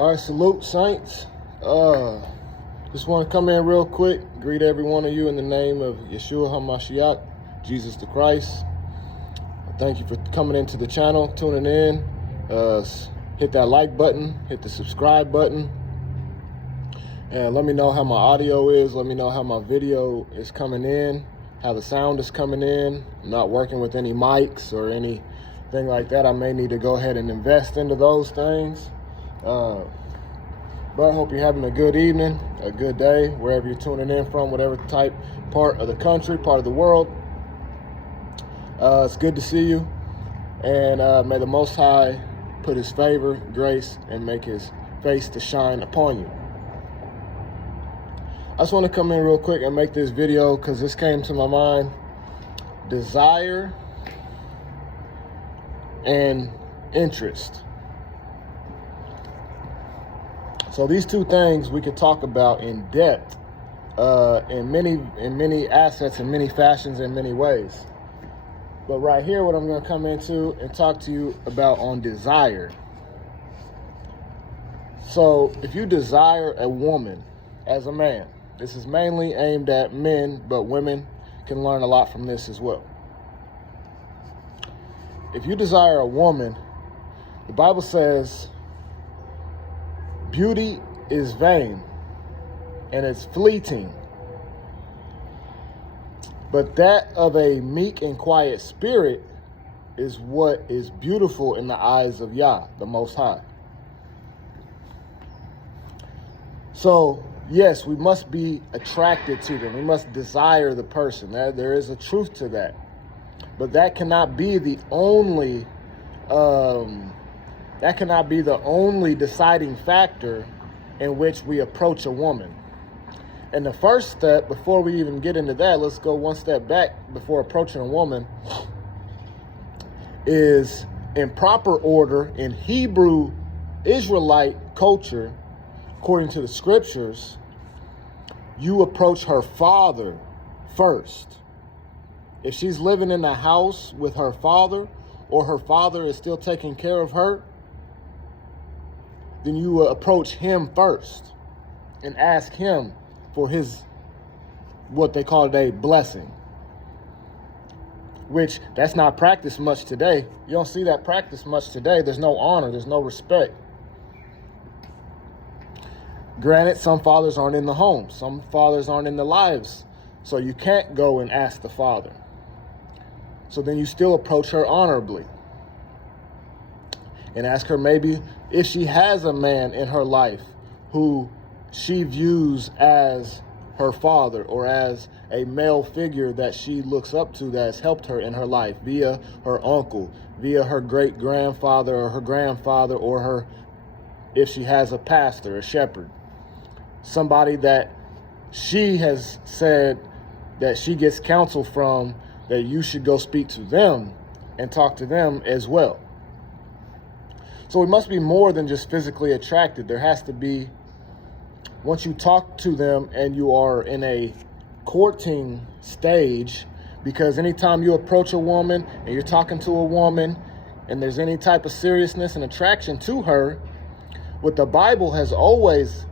All right, salute, saints. Just want to come in real quick, greet every one of you in the name of Yeshua HaMashiach, Jesus the Christ. Thank you for coming into the channel, tuning in. Hit that like button, hit the subscribe button, and let me know how my audio is. Let me know how my video is coming in, how the sound is coming in. I'm not working with any mics or anything like that. I may need to go ahead and invest into those things. But I hope you're having a good evening, a good day, wherever you're tuning in from, whatever type, part of the country, part of the world. It's good to see you. And may the Most High put his favor, grace, and make his face to shine upon you. I just want to come in real quick and make this video because this came to my mind. Desire and interest. So these two things we could talk about in depth, in many assets, in many fashions, in many ways. But right here, what I'm going to come into and talk to you about on desire. So if you desire a woman as a man, this is mainly aimed at men, but women can learn a lot from this as well. If you desire a woman, the Bible says, beauty is vain and it's fleeting, but that of a meek and quiet spirit is what is beautiful in the eyes of Yah, the Most High. So, yes, we must be attracted to them. We must desire the person. There is a truth to that. But that cannot be the only deciding factor in which we approach a woman. And the first step, before we even get into that, let's go one step back before approaching a woman, is in proper order in Hebrew Israelite culture, according to the scriptures, you approach her father first. If she's living in the house with her father, or her father is still taking care of her, then you approach him first and ask him for his, what they call a blessing. Which, that's not practiced much today. You don't see that practiced much today. There's no honor, there's no respect. Granted, some fathers aren't in the home. Some fathers aren't in the lives. So you can't go and ask the father. So then you still approach her honorably and ask her maybe if she has a man in her life who she views as her father or as a male figure that she looks up to that has helped her in her life via her uncle, via her great-grandfather or her grandfather, or her, if she has a pastor, a shepherd, somebody that she has said that she gets counsel from, that you should go speak to them and talk to them as well. So we must be more than just physically attracted. There has to be, once you talk to them and you are in a courting stage, because anytime you approach a woman and you're talking to a woman and there's any type of seriousness and attraction to her, what the Bible has always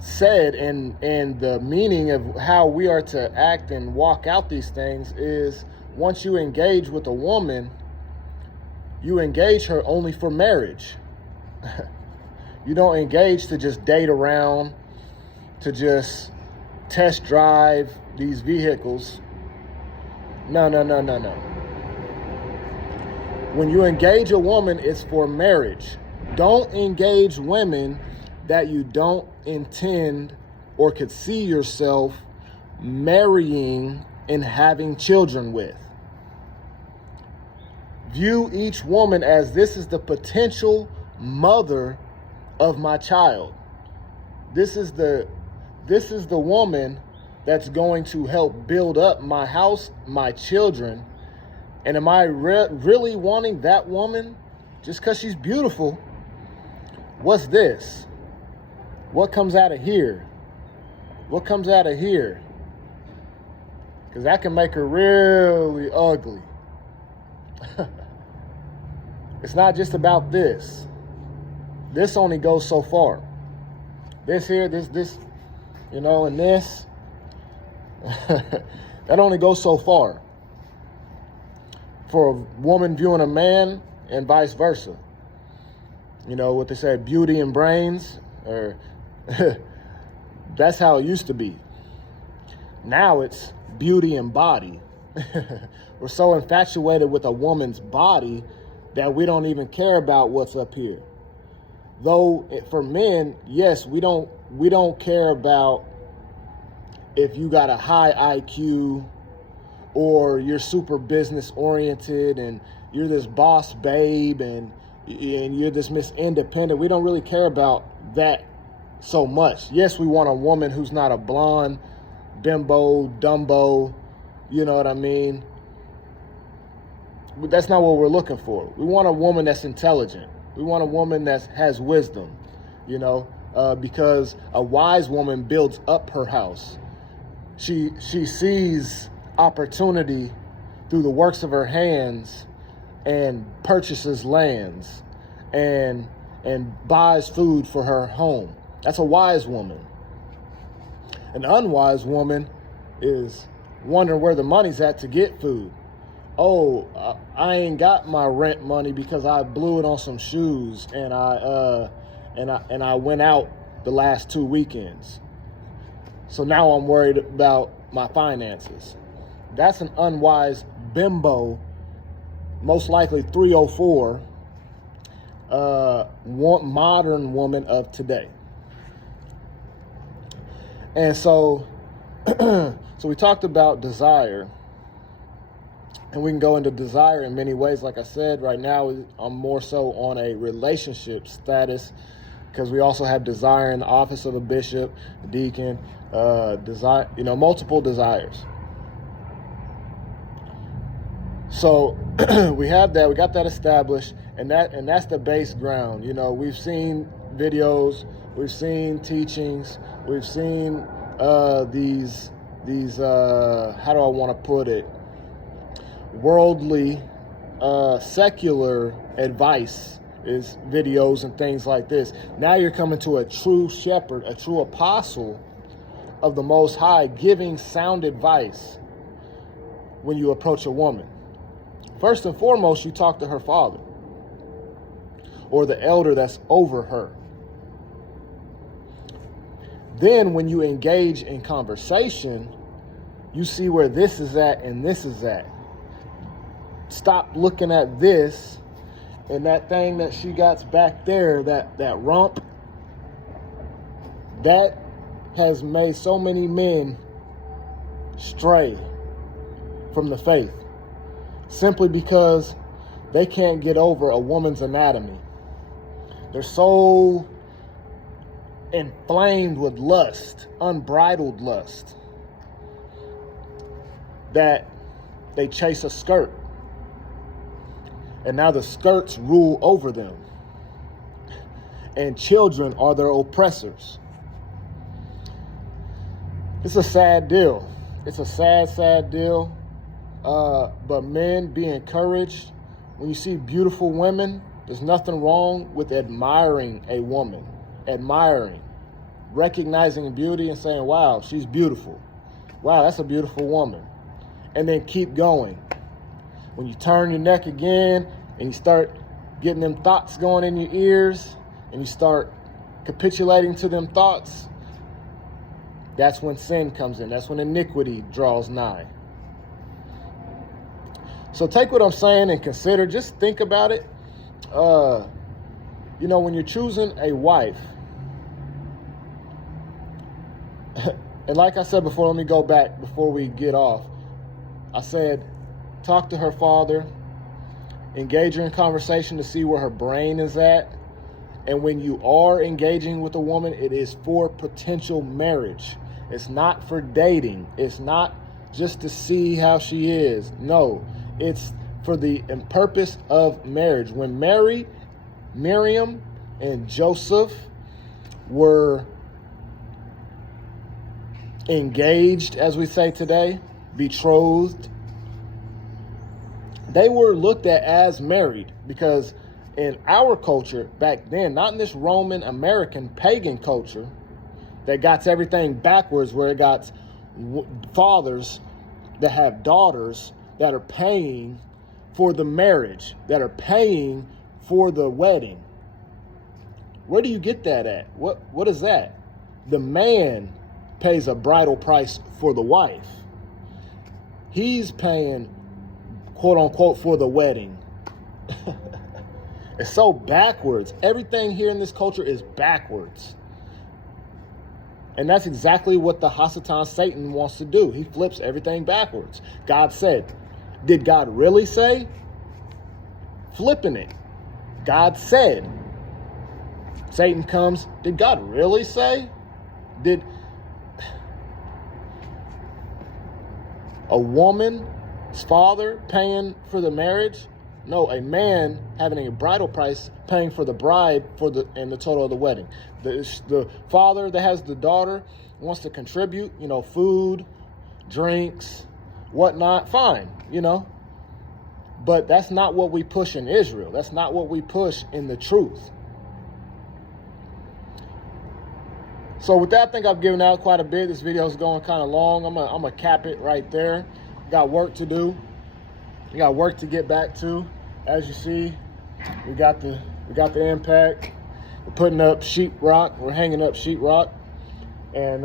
said and the meaning of how we are to act and walk out these things is, once you engage with a woman, you engage her only for marriage. You don't engage to just date around, to just test drive these vehicles. No. When you engage a woman, it's for marriage. Don't engage women that you don't intend or could see yourself marrying and having children with. View each woman as, this is the potential mother of my child. This is the woman that's going to help build up my house, my children. And am I really wanting that woman just because she's beautiful? What's this? What comes out of here? What comes out of here? Because that can make her really ugly. It's not just about this. this only goes so far. This here, this, you know, and this, that only goes so far. For a woman viewing a man and vice versa. You know, what they say, beauty and brains, or that's how it used to be. Now it's beauty and body. We're so infatuated with a woman's body that we don't even care about what's up here. Though for men, yes, we don't care about if you got a high IQ or you're super business oriented and you're this boss babe and you're this Miss Independent. We don't really care about that so much. Yes, we want a woman who's not a blonde, bimbo, dumbo, you know what I mean? But that's not what we're looking for. We want a woman that's intelligent. We want a woman that has wisdom, you know, because a wise woman builds up her house. She sees opportunity through the works of her hands and purchases lands and buys food for her home. That's a wise woman. An unwise woman is wondering where the money's at to get food. Oh, I ain't got my rent money because I blew it on some shoes and I went out the last 2 weekends. So now I'm worried about my finances. That's an unwise bimbo, most likely 304, modern woman of today. And so, so we talked about desire, and we can go into desire in many ways. Like I said, right now I'm more so on a relationship status, because we also have desire in the office of a bishop, a deacon, desire, you know, multiple desires. So we have that, we got that established, and that's the base ground. You know, we've seen videos, we've seen teachings, we've seen these how do I want to put it, worldly, secular advice is videos and things like this. Now you're coming to a true shepherd, a true apostle of the Most High, giving sound advice when you approach a woman. First and foremost, you talk to her father or the elder that's over her. Then when you engage in conversation, you see where this is at and this is at. Stop looking at this and that thing that she got back there, that rump, that has made so many men stray from the faith, simply because they can't get over a woman's anatomy. They're so inflamed with lust, unbridled lust, that they chase a skirt. And now the skirts rule over them. And children are their oppressors. It's a sad deal. It's a sad, sad deal. But men, be encouraged. When you see beautiful women, there's nothing wrong with admiring a woman. Admiring. Recognizing beauty and saying, wow, she's beautiful. Wow, that's a beautiful woman. And then keep going. When you turn your neck again and you start getting them thoughts going in your ears and you start capitulating to them thoughts, that's when sin comes in. That's when iniquity draws nigh. So take what I'm saying and consider. Just think about it. You know, when you're choosing a wife, and like I said before, let me go back before we get off. I said, talk to her father, engage her in conversation to see where her brain is at. And when you are engaging with a woman, it is for potential marriage. It's not for dating. It's not just to see how she is. No, it's for the purpose of marriage. When Miriam and Joseph were engaged, as we say today, betrothed, they were looked at as married, because In our culture back then, not in this Roman American pagan culture that got everything backwards, where it got fathers that have daughters that are paying for the marriage, that are paying for the wedding. Where do you get that at? What is that? The man pays a bridal price for the wife. He's paying, quote unquote, for the wedding. It's so backwards. Everything here in this culture is backwards. And that's exactly what the Hasatan Satan wants to do. He flips everything backwards. God said. Did God really say? Flipping it. God said. Satan comes. Did God really say? Did a woman's father paying for the marriage? No, a man having a bridal price paying for the bride and the total of the wedding. The father that has the daughter wants to contribute, food, drinks, whatnot, fine, But that's not what we push in Israel. That's not what we push in the truth. So with that, I think I've given out quite a bit. This video is going kind of long. I'm gonna cap it right there. Got work to do. We got work to get back to. As you see, we got the impact. We're putting up sheetrock. We're hanging up sheetrock. And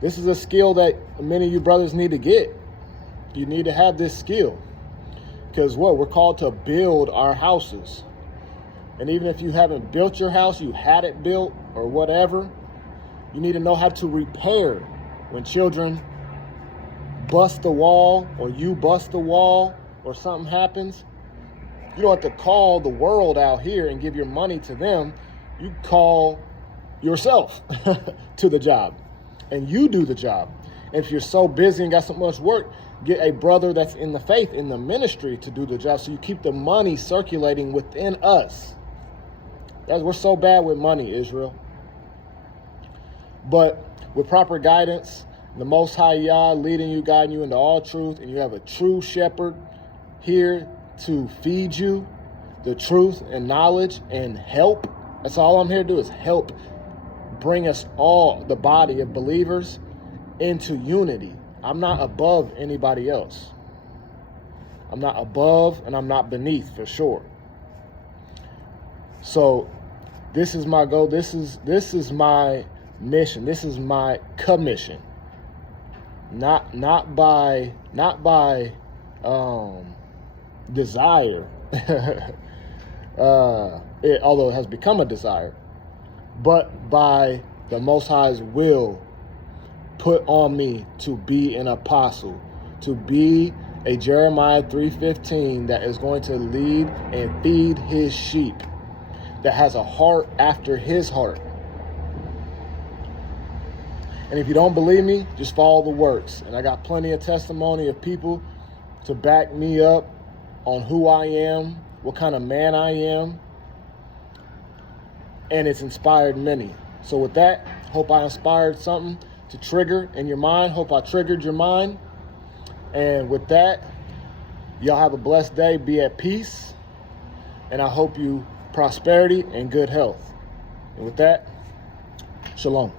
this is a skill that many of you brothers need to get. You need to have this skill. Because we're called to build our houses. And even if you haven't built your house, you had it built or whatever, you need to know how to repair when children bust the wall, or you bust the wall, or something happens. You don't have to call the world out here and give your money to them. You call yourself to the job, and you do the job. And if you're so busy and got so much work, get a brother that's in the faith, in the ministry, to do the job, so you keep the money circulating within us. We're so bad with money, Israel. But with proper guidance, the Most High Yah leading you, guiding you into all truth, and you have a true shepherd here to feed you the truth and knowledge and help. That's all I'm here to do, is help bring us all, the body of believers, into unity. I'm not above anybody else. I'm not above and I'm not beneath, for sure. So this is my goal. This is my mission. This is my commission. Not by desire, although it has become a desire, but by the Most High's will put on me to be an apostle, to be a Jeremiah 3:15 that is going to lead and feed his sheep, that has a heart after his heart. And if you don't believe me, just follow the works. And I got plenty of testimony of people to back me up on who I am, what kind of man I am. And it's inspired many. So with that, hope I inspired something to trigger in your mind. Hope I triggered your mind. And with that, y'all have a blessed day. Be at peace. And I hope you prosperity and good health. And with that, shalom.